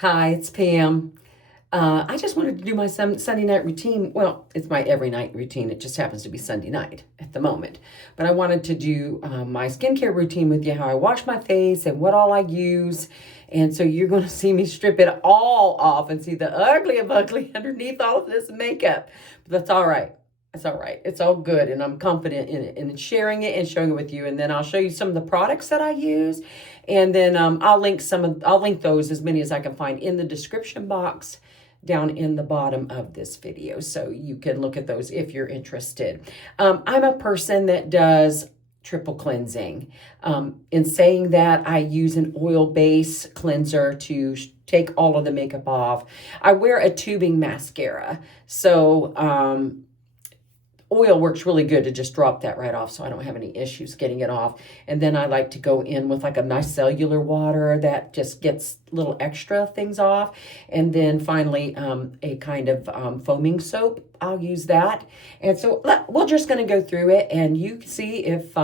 Hi, it's Pam. I just wanted to do my Sunday night routine. Well, it's my every night routine. It just happens to be Sunday night at the moment. But I wanted to do my skincare routine with you, how I wash my face and what all I use. And so you're going to see me strip it all off and see the ugly of ugly underneath all of this makeup. But that's all right. It's all right. It's all good. And I'm confident in it and sharing it and showing it with you. And then I'll show you some of the products that I use. And then I'll link those, as many as I can find, in the description box down in the bottom of this video, so you can look at those if you're interested. I'm a person that does triple cleansing. In saying that, I use an oil base cleanser to take all of the makeup off. I wear a tubing mascara, so oil works really good to just drop that right off, so I don't have any issues getting it off. And then I like to go in with like a micellar water that just gets little extra things off. And then finally, a kind of foaming soap. I'll use that. And so we're just going to go through it, and you can see if,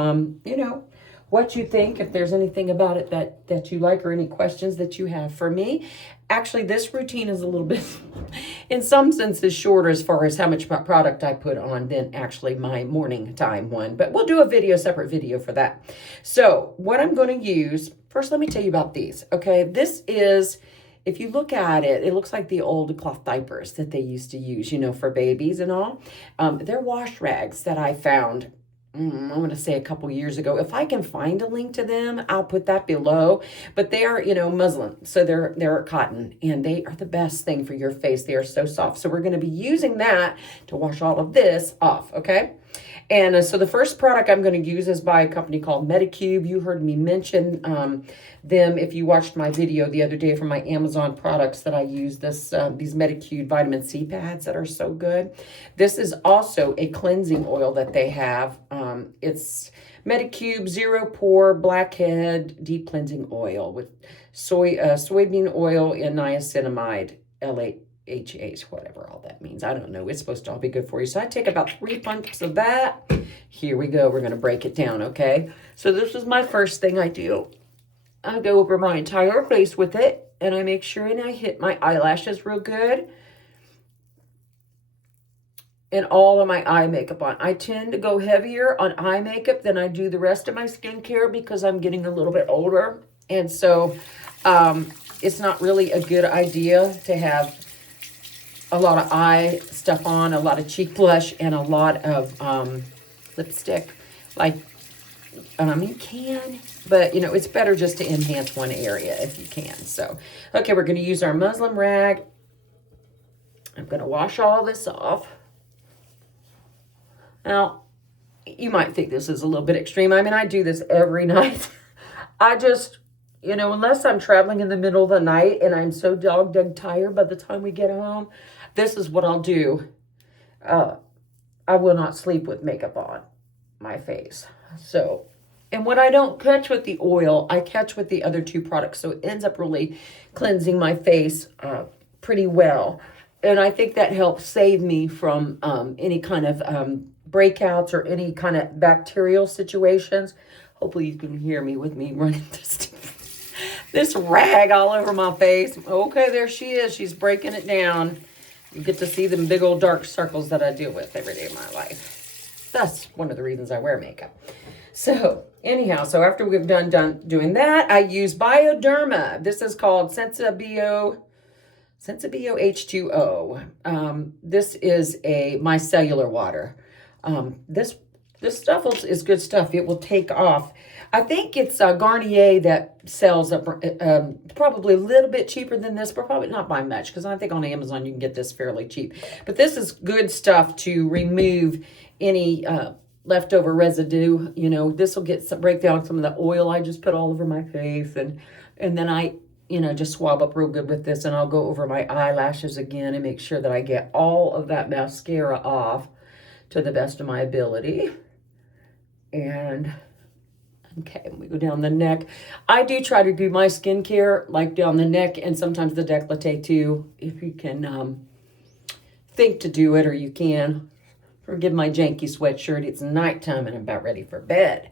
what you think, if there's anything about it that you like or any questions that you have for me. Actually, this routine is a little bit, in some senses, shorter as far as how much product I put on than actually my morning time one. But we'll do a separate video for that. So what I'm going to use, first let me tell you about these, okay? This is, if you look at it, it looks like the old cloth diapers that they used to use, for babies and all. They're wash rags that I found I want to say a couple years ago. If I can find a link to them, I'll put that below. But they are, muslin, so they're cotton, and they are the best thing for your face. They are so soft. So we're going to be using that to wash all of this off, okay? And so the first product I'm going to use is by a company called Medicube. You heard me mention them if you watched my video the other day for my Amazon products that I use. These Medicube vitamin C pads that are so good. This is also a cleansing oil that they have. It's Medicube Zero Pore Blackhead Deep Cleansing Oil with soybean oil and niacinamide, LHH, whatever all that means. I don't know. It's supposed to all be good for you. So I take about 3 pumps of that. Here we go. We're going to break it down, okay? So this is my first thing I do. I go over my entire face with it, and I make sure and I hit my eyelashes real good and all of my eye makeup on. I tend to go heavier on eye makeup than I do the rest of my skincare because I'm getting a little bit older. And so it's not really a good idea to have a lot of eye stuff on, a lot of cheek blush, and a lot of lipstick. You can, but it's better just to enhance one area if you can. So, okay, we're going to use our muslin rag. I'm going to wash all this off. Now, you might think this is a little bit extreme. I mean, I do this every night. I just, unless I'm traveling in the middle of the night and I'm so dog tired by the time we get home, this is what I'll do. I will not sleep with makeup on my face. So, and what I don't catch with the oil, I catch with the other two products. So it ends up really cleansing my face pretty well. And I think that helps save me from any kind of breakouts or any kind of bacterial situations. Hopefully you can hear me with me running this rag all over my face. Okay, there she is. She's breaking it down. You get to see them big old dark circles that I deal with every day of my life. That's one of the reasons I wear makeup. So anyhow, so after we've done doing that, I use Bioderma. This is called Sensibio H2O. This is a micellar water. This stuff is good stuff. It will take off. I think it's Garnier that sells probably a little bit cheaper than this, but probably not by much, because I think on Amazon you can get this fairly cheap. But this is good stuff to remove any leftover residue. This will break down some of the oil I just put all over my face, and then I just swab up real good with this, and I'll go over my eyelashes again and make sure that I get all of that mascara off to the best of my ability. And okay, we go down the neck. I do try to do my skincare like down the neck and sometimes the décolleté too, if you can think to do it, or you can. Forgive my janky sweatshirt. It's nighttime and I'm about ready for bed.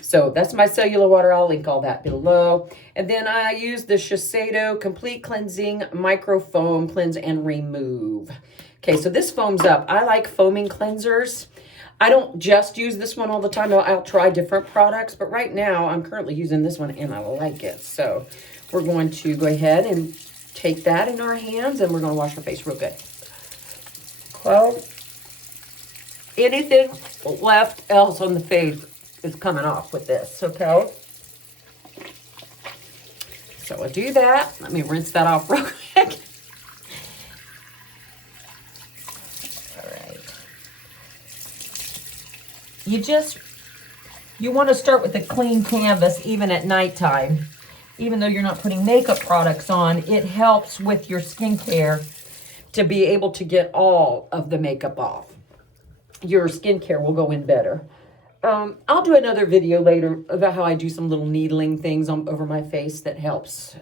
So that's my cellular water. I'll link all that below. And then I use the Shiseido Complete Cleansing Microfoam Cleanse and Remove. Okay, so this foams up. I like foaming cleansers. I don't just use this one all the time. I'll try different products, but right now I'm currently using this one and I like it. So we're going to go ahead and take that in our hands and we're going to wash our face real good. Well, anything left else on the face is coming off with this, okay? So I'll do that. Let me rinse that off real quick. You want to start with a clean canvas even at nighttime. Even though you're not putting makeup products on, it helps with your skincare to be able to get all of the makeup off. Your skincare will go in better. I'll do another video later about how I do some little needling things over my face that helps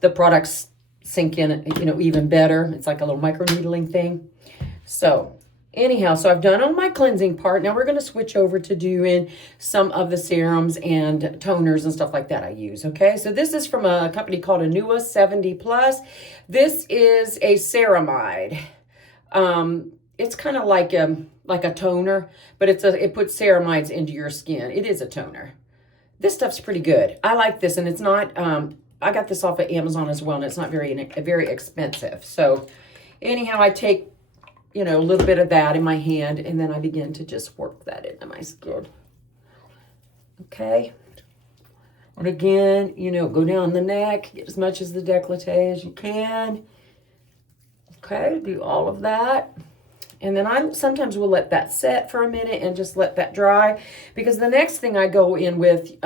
the products sink in, even better. It's like a little micro needling thing. So anyhow, so I've done all my cleansing part. Now we're going to switch over to doing some of the serums and toners and stuff like that I use, okay? So this is from a company called Anua 70 Plus. This is a ceramide. It's kind of like a toner, but it puts ceramides into your skin. It is a toner. This stuff's pretty good. I like this, and it's not, I got this off of Amazon as well, and it's not very expensive. So anyhow, I take a little bit of that in my hand, and then I begin to just work that into my skin. Okay. And again, go down the neck, get as much as the décolleté as you can. Okay, do all of that. And then I sometimes will let that set for a minute and just let that dry, because the next thing I go in with,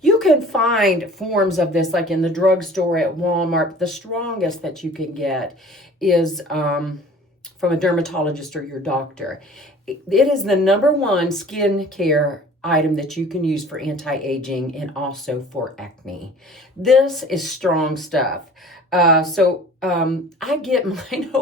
you can find forms of this like in the drugstore at Walmart. The strongest that you can get is from a dermatologist or your doctor. It is the #1 skincare item that you can use for anti-aging and also for acne. This is strong stuff. I get mine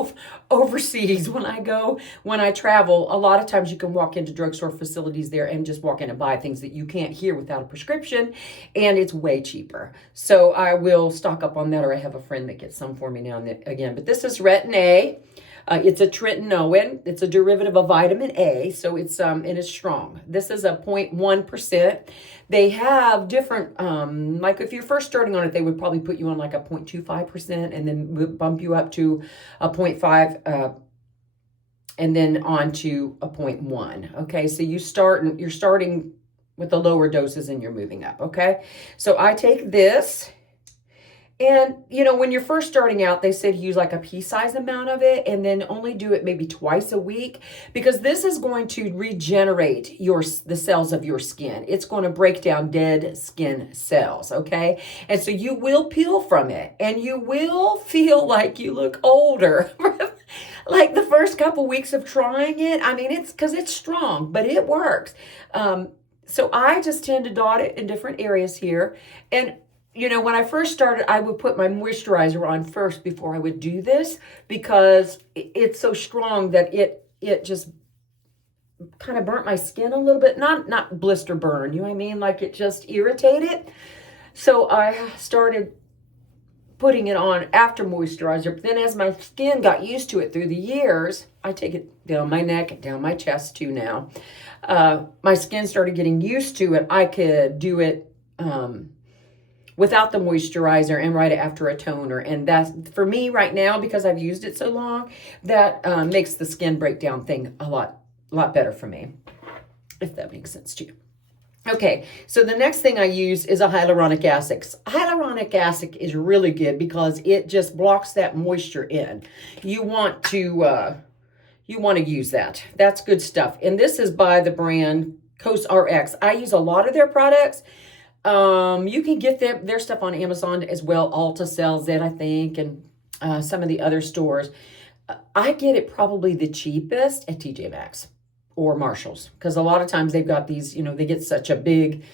overseas when I travel. A lot of times you can walk into drugstore facilities there and just walk in and buy things that you can't hear without a prescription, and it's way cheaper. So I will stock up on that, or I have a friend that gets some for me now and then again. But this is Retin A. It's a tretinoin. It's a derivative of vitamin A, so it's and it's strong. This is a 0.1%. They have different, like if you're first starting on it, they would probably put you on like a 0.25% and then bump you up to a 0.5 and then on to a 0.1. Okay, so you're starting with the lower doses and you're moving up. Okay, so I take this. And, when you're first starting out, they said use like a pea-sized amount of it and then only do it maybe twice a week, because this is going to regenerate the cells of your skin. It's going to break down dead skin cells, okay? And so you will peel from it and you will feel like you look older. Like the first couple weeks of trying it, I mean, it's because it's strong, but it works. So I just tend to dot it in different areas here. And when I first started, I would put my moisturizer on first before I would do this, because it's so strong that it just kind of burnt my skin a little bit. Not blister burn, you know what I mean? Like it just irritated. So I started putting it on after moisturizer. But then as my skin got used to it through the years, I take it down my neck, down my chest too now. My skin started getting used to it. I could do it without the moisturizer and right after a toner. And that's, for me right now, because I've used it so long, that makes the skin breakdown thing a lot better for me, if that makes sense to you. Okay, so the next thing I use is a hyaluronic acid. Hyaluronic acid is really good because it just blocks that moisture in. You want to use that. That's good stuff. And this is by the brand Cosrx. I use a lot of their products. You can get their stuff on Amazon as well. Ulta sells it, I think, and some of the other stores. I get it probably the cheapest at TJ Maxx or Marshall's, because a lot of times they've got these, they get such a big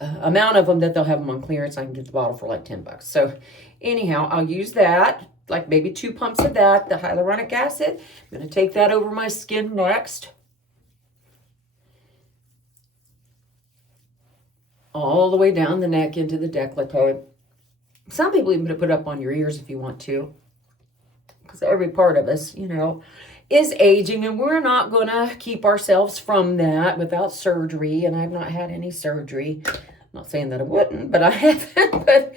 amount of them that they'll have them on clearance. I can get the bottle for like $10. So anyhow, I'll use that, like maybe 2 pumps of that, the hyaluronic acid. I'm going to take that over my skin next. all the way down the neck into the décolleté. Some people even put it up on your ears if you want to, because every part of us, you know, is aging, and we're not going to keep ourselves from that without surgery, and I've not had any surgery. I'm not saying that I wouldn't, but I haven't. But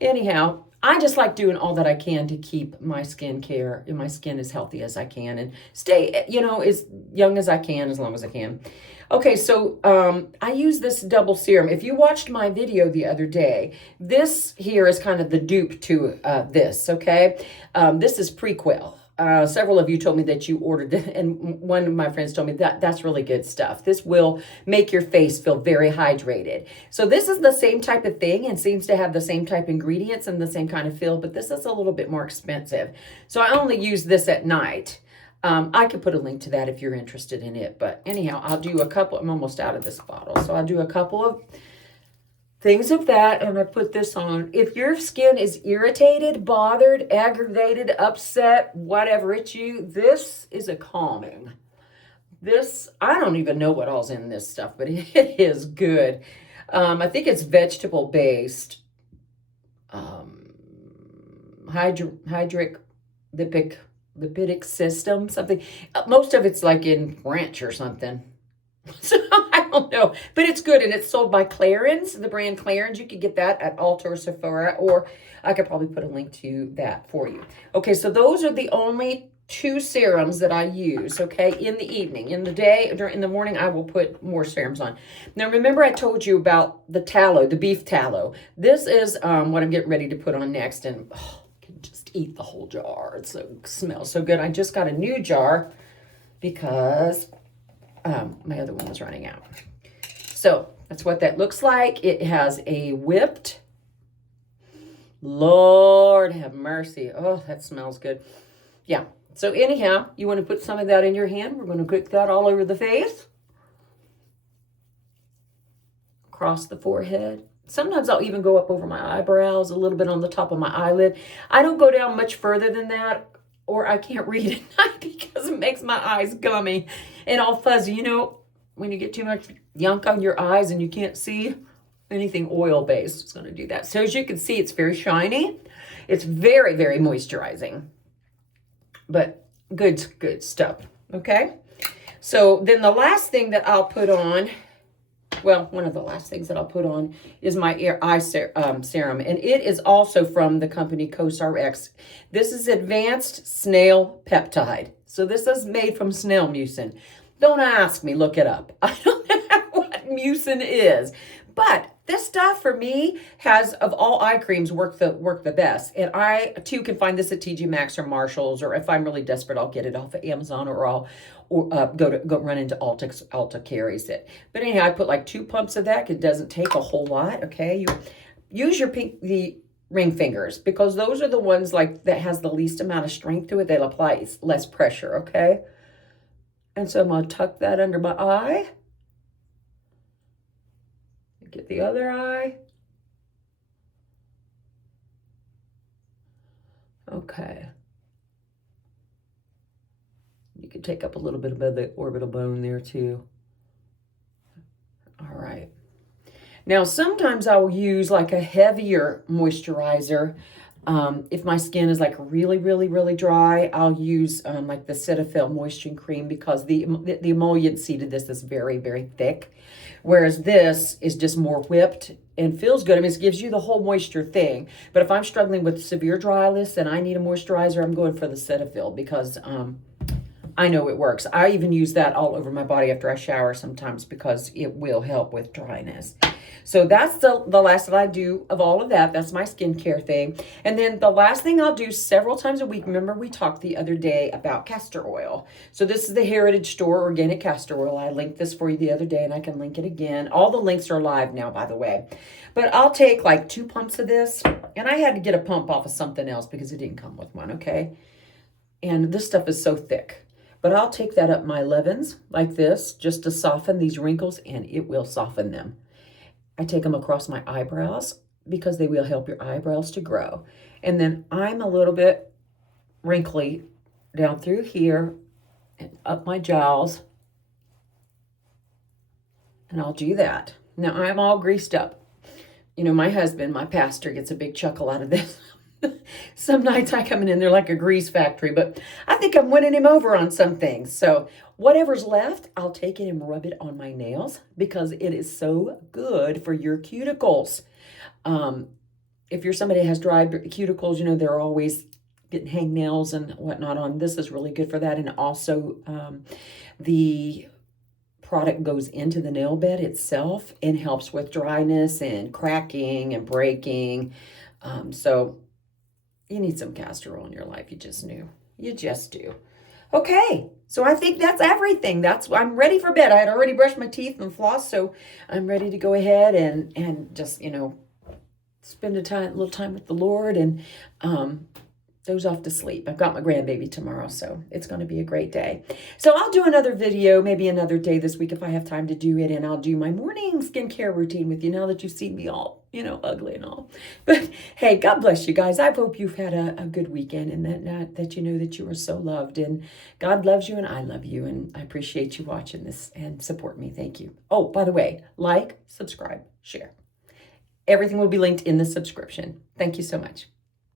anyhow, I just like doing all that I can to keep my skin care and my skin as healthy as I can and stay, you know, as young as I can, as long as I can. Okay, so I use this double serum. If you watched my video the other day, this here is kind of the dupe to this, okay? This is Prequel. Several of you told me that you ordered it, and one of my friends told me that that's really good stuff. This will make your face feel very hydrated. So this is the same type of thing and seems to have the same type ingredients and the same kind of feel, but this is a little bit more expensive. So I only use this at night. I could put a link to that if you're interested in it. But anyhow, I'll do a couple. I'm almost out of this bottle. So I'll do a couple of things of that, and I put this on. If your skin is irritated, bothered, aggravated, upset, whatever it's you, this is a calming. This, I don't even know what all's in this stuff, but it is good. I think it's vegetable based. Lipidic system, something. Most of it's like in French or something. So I don't know, but it's good, and it's sold by Clarins, the brand Clarins. You could get that at Ulta or Sephora, or I could probably put a link to that for you. Okay, so those are the only 2 serums that I use, okay, in the evening. In the day, in the morning, I will put more serums on. Now, remember I told you about the tallow, the beef tallow. This is what I'm getting ready to put on next, and I can just eat the whole jar. It smells so good. I just got a new jar because my other one was running out. So that's what that looks like. It has a whipped, Lord have mercy. Oh, that smells good. Yeah. So anyhow, you want to put some of that in your hand. We're going to cook that all over the face. Across the forehead. Sometimes I'll even go up over my eyebrows, a little bit on the top of my eyelid. I don't go down much further than that, or I can't read at night because it makes my eyes gummy and all fuzzy. You know, when you get too much yunk on your eyes and you can't see, anything oil-based is going to do that. So as you can see, it's very shiny. It's very, very moisturizing. But good stuff, okay? So then the last thing that I'll put on, well, one of the last things that I'll put on is my eye serum. And it is also from the company Cosrx. This is Advanced Snail Peptide. So this is made from snail mucin. Don't ask me, look it up. I don't know what mucin is. But this stuff for me has, of all eye creams, work the best. And I too can find this at TJ Maxx or Marshall's, or if I'm really desperate, I'll get it off of Amazon, or I'll go run into Ulta. Ulta carries it. But anyhow, I put like 2 pumps of that. It doesn't take a whole lot. Okay, you use the ring fingers, because those are the ones like that has the least amount of strength to it. They'll apply less pressure. Okay, and so I'm gonna tuck that under my eye. Get the other eye. Okay. You can take up a little bit of the orbital bone there too. All right. Now, sometimes I will use like a heavier moisturizer. If my skin is like really, really, really dry, I'll use like the Cetaphil moisturizing cream, because the emolliency to this is very, very thick. Whereas this is just more whipped and feels good. I mean, it gives you the whole moisture thing. But if I'm struggling with severe dryness and I need a moisturizer, I'm going for the Cetaphil, because I know it works. I even use that all over my body after I shower sometimes, because it will help with dryness. So that's the last that I do of all of that. That's my skincare thing. And then the last thing I'll do several times a week, remember we talked the other day about castor oil. So this is the Heritage Store Organic Castor Oil. I linked this for you the other day, and I can link it again. All the links are live now, by the way. But I'll take like 2 pumps of this, and I had to get a pump off of something else because it didn't come with one, okay? And this stuff is so thick. But I'll take that up my 11s like this, just to soften these wrinkles, and it will soften them. I take them across my eyebrows, because they will help your eyebrows to grow. And then I'm a little bit wrinkly down through here and up my jowls. And I'll do that. Now I'm all greased up. You know, my husband, my pastor, gets a big chuckle out of this. Some nights I come in there like a grease factory, but I think I'm winning him over on some things. So whatever's left, I'll take it and rub it on my nails because it is so good for your cuticles. If you're somebody that has dry cuticles, you know, they're always getting hangnails and whatnot on. This is really good for that. And also the product goes into the nail bed itself and helps with dryness and cracking and breaking. So you need some castor oil in your life. You just knew. You just do. Okay, so I think that's everything. I'm ready for bed. I had already brushed my teeth and flossed, so I'm ready to go ahead and just, you know, spend a little time with the Lord and doze off to sleep. I've got my grandbaby tomorrow, so it's going to be a great day. So I'll do another video, maybe another day this week if I have time to do it, and I'll do my morning skincare routine with you now that you've seen me all, you know, ugly and all. But hey, God bless you guys. I hope you've had a good weekend and that you know that you are so loved, and God loves you and I love you, and I appreciate you watching this and support me. Thank you. Oh, by the way, like, subscribe, share. Everything will be linked in the subscription. Thank you so much.